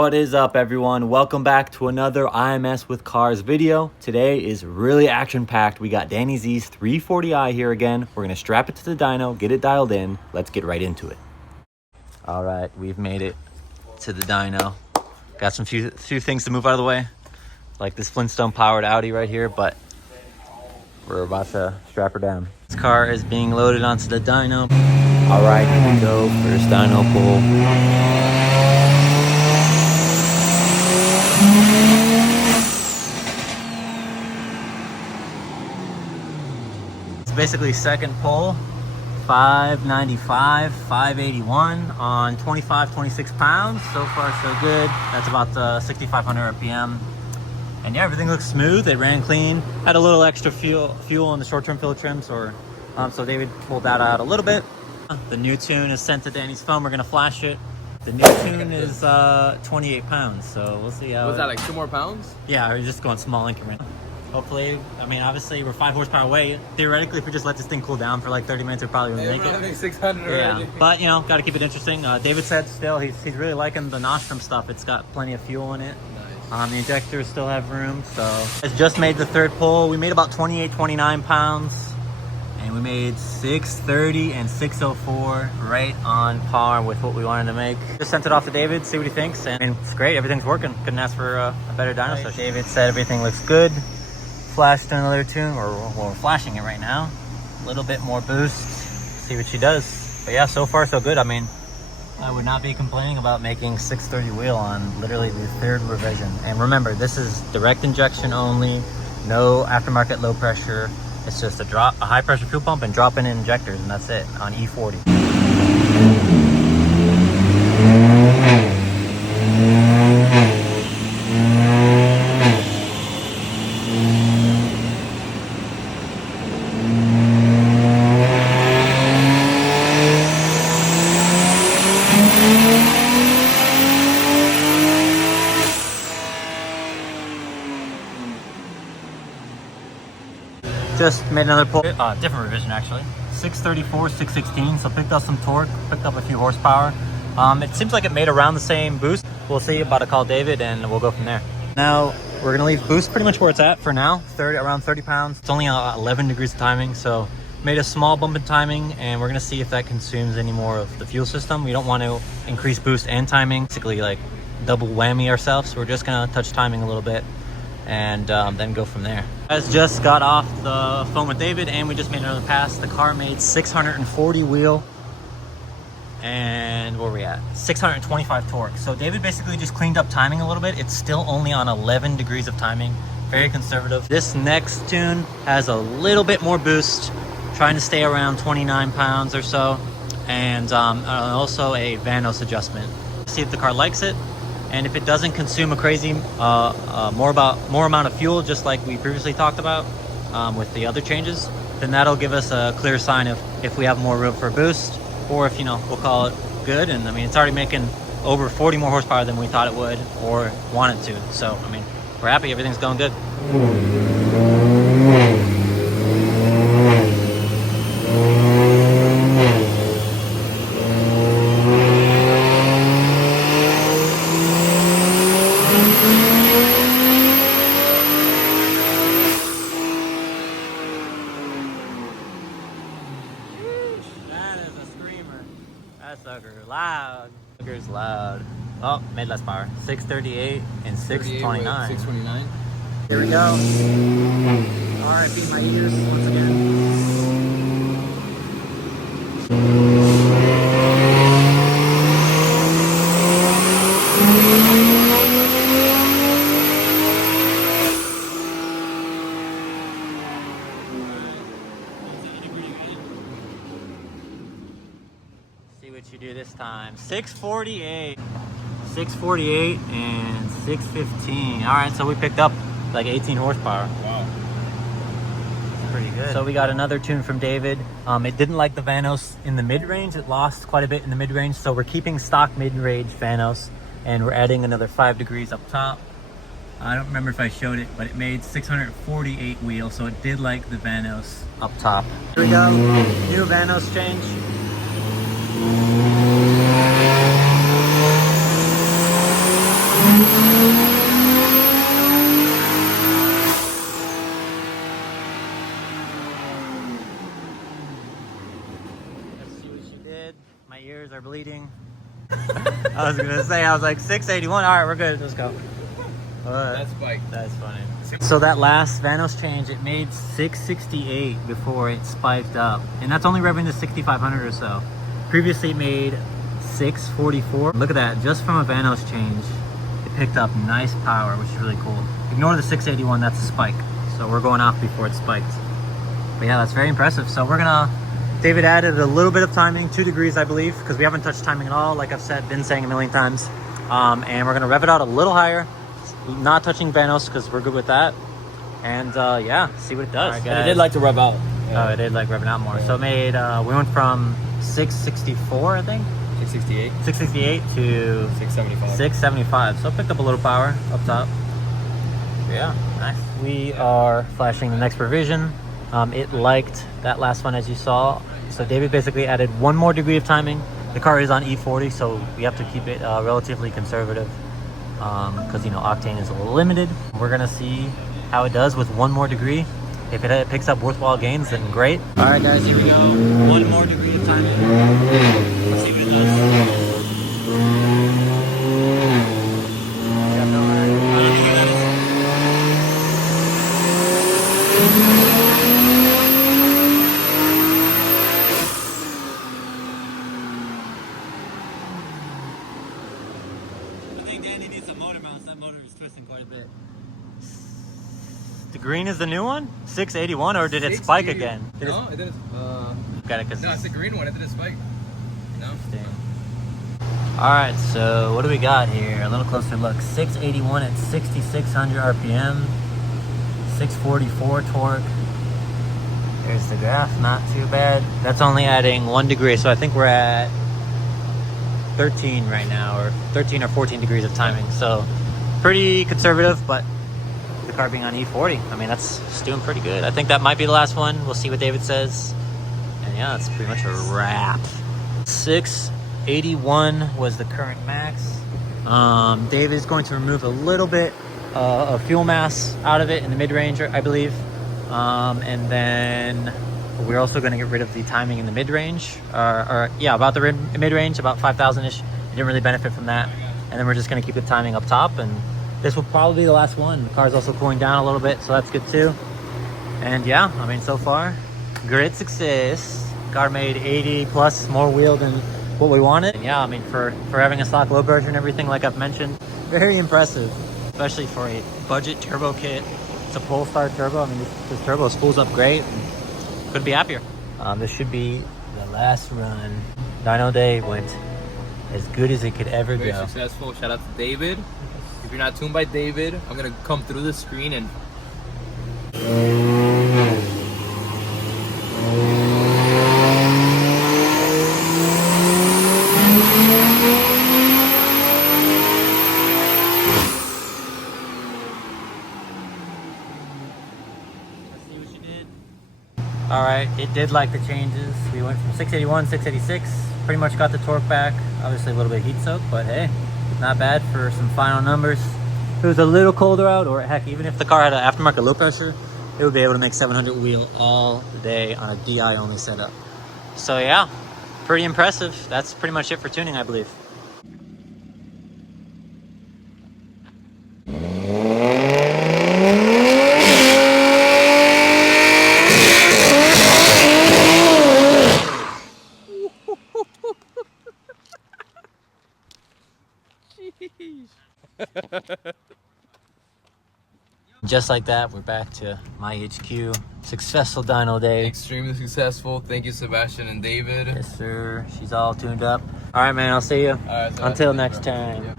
What is up, everyone? Welcome back to another IMS with Cars video. Today is really action-packed. We got Danny Z's 340i here again. We're gonna strap it to the dyno, get it dialed in. Let's get right into it. All right, we've made it to the dyno. Got some few things to move out of the way, like this Flintstone powered Audi right here, but we're about to strap her down. This car is being loaded onto the dyno. All right, here we go. First dyno pull. It's basically second pull, 595, 581 on 26 pounds. So far so good. That's about 6,500 RPM. And yeah, everything looks smooth. It ran clean. Had a little extra fuel in the short-term filler trims, so David pulled that out a little bit. The new tune is sent to Danny's phone. We're gonna flash it. The new tune is 28 pounds, so we'll see how. Was that like 2 more pounds? Yeah, we're just going small increment. Hopefully, I mean, obviously we're 5 horsepower away. Theoretically, if we just let this thing cool down for like 30 minutes, it probably would make it. 600 already. Yeah, but you know, got to keep it interesting. David said still he's really liking the nostrum stuff. It's got plenty of fuel in it. Nice. The injectors still have room, so it's just made the third pull. We made about 29 pounds, and we made 630 and 604, right on par with what we wanted to make. Just sent it off to David, see what he thinks, and it's great. Everything's working. Couldn't ask for a better dyno session. David said everything looks good. Flashed another tune, or we're flashing it right now. A little bit more boost, see what she does. But yeah, so far so good. I mean, I would not be complaining about making 630 wheel on literally the third revision. And remember, this is direct injection only, no aftermarket low pressure. It's just a high pressure fuel pump and dropping in injectors, and that's it on E40. Just made another pull, different revision actually. 634, 616, so picked up some torque, picked up a few horsepower. It seems like it made around the same boost. We'll see, about to call David and we'll go from there. Now, we're gonna leave boost pretty much where it's at for now, around 30 pounds. It's only 11 degrees of timing, so made a small bump in timing, and we're gonna see if that consumes any more of the fuel system. We don't want to increase boost and timing, basically like double whammy ourselves. So we're just gonna touch timing a little bit and then go from there. Guys, just got off the phone with David and we just made another pass. The car made 640 wheel and where are we at? 625 torque. So David basically just cleaned up timing a little bit. It's still only on 11 degrees of timing, very conservative. This next tune has a little bit more boost, trying to stay around 29 pounds or so, and also a Vanos adjustment. See if the car likes it. And if it doesn't consume a crazy more amount of fuel, just like we previously talked about with the other changes, then that'll give us a clear sign of if we have more room for a boost, or if, you know, we'll call it good. And I mean, it's already making over 40 more horsepower than we thought it would or wanted to. So I mean, we're happy, everything's going good. That sucker loud. Sucker's loud. Oh, made less power. 638 and 629. 629. Here we go. RIP my ears once again. What you do this time. 648 and 615. All right, so we picked up like 18 horsepower. Wow, pretty good. So we got another tune from David. It didn't like the Vanos in the mid-range. It lost quite a bit in the mid-range, so we're keeping stock mid-range Vanos, and we're adding another 5 degrees up top. I don't remember if I showed it, but it made 648 wheel, so it did like the Vanos up top. Here we go, new Vanos change. My ears are bleeding. I was gonna say, I was like 681. All right, we're good. Let's go. That's spike. That's funny. So that last Vanos change, it made 668 before it spiked up, and that's only revving to 6,500 or so. Previously, it made 644. Look at that! Just from a Vanos change, it picked up nice power, which is really cool. Ignore the 681. That's a spike. So we're going off before it spiked. But yeah, that's very impressive. So we're gonna. David added a little bit of timing, 2 degrees, I believe, because we haven't touched timing at all. Like I've been saying a million times. And we're gonna rev it out a little higher. Not touching Vanos because we're good with that, and yeah, see what it does. Right, it did like to rev out. Oh, it did like revving out more. Yeah. So it made we went from 664, I think, 668 to 675. So it picked up a little power up top. Yeah, nice. We are flashing the next revision. It liked that last one, as you saw. So David basically added 1 more degree of timing. The car is on E40, so we have to keep it relatively conservative. Because you know octane is a little limited. We're gonna see how it does with 1 more degree. If it picks up worthwhile gains, then great. All right, guys, here we go. 1 more degree of timing. Let's see what it does. Quite a bit. The green is the new one? 681, or did it spike again? No, it didn't. Got it, no, it's the green one. It didn't spike. No. Alright, so what do we got here? A little closer look. 681 at 6,600 RPM. 644 torque. There's the graph, not too bad. That's only adding 1 degree, so I think we're at 13 right now, or 13 or 14 degrees of timing. So pretty conservative, but the car being on E40, I mean, that's doing pretty good. I think that might be the last one. We'll see what David says. And yeah, that's pretty much a wrap. 681 was the current max. David is going to remove a little bit of fuel mass out of it in the mid-range, I believe. And then we're also going to get rid of the timing in the mid-range. Yeah, about the mid-range, about 5,000-ish. Didn't really benefit from that. And then we're just going to keep the timing up top, and this will probably be the last one. The car's also cooling down a little bit, so that's good too. And yeah, I mean, so far, great success. Car made 80 plus more wheel than what we wanted. And yeah, I mean, for having a stock low pressure and everything, like I've mentioned, very impressive, especially for a budget turbo kit. It's a Polestar turbo. I mean, this turbo spools up great. Couldn't be happier. This should be the last run. Dyno Day went as good as it could ever go. Very successful. Shout out to David. If you're not tuned by David, I'm gonna come through the screen and All right, it did like the changes. We went from 681, 686, pretty much got the torque back. Obviously a little bit heat soak, but hey, not bad for some final numbers. If it was a little colder out, or heck, even if the car had an aftermarket low pressure, it would be able to make 700 wheel all day on a DI only setup. So yeah, pretty impressive. That's pretty much it for tuning, I believe. Just like that, we're back to my HQ. Successful dyno day. extremely successful. Thank you, Sebastian and David. Yes, sir. She's all tuned up. All right, man. I'll see you. All right, until next time. Yep.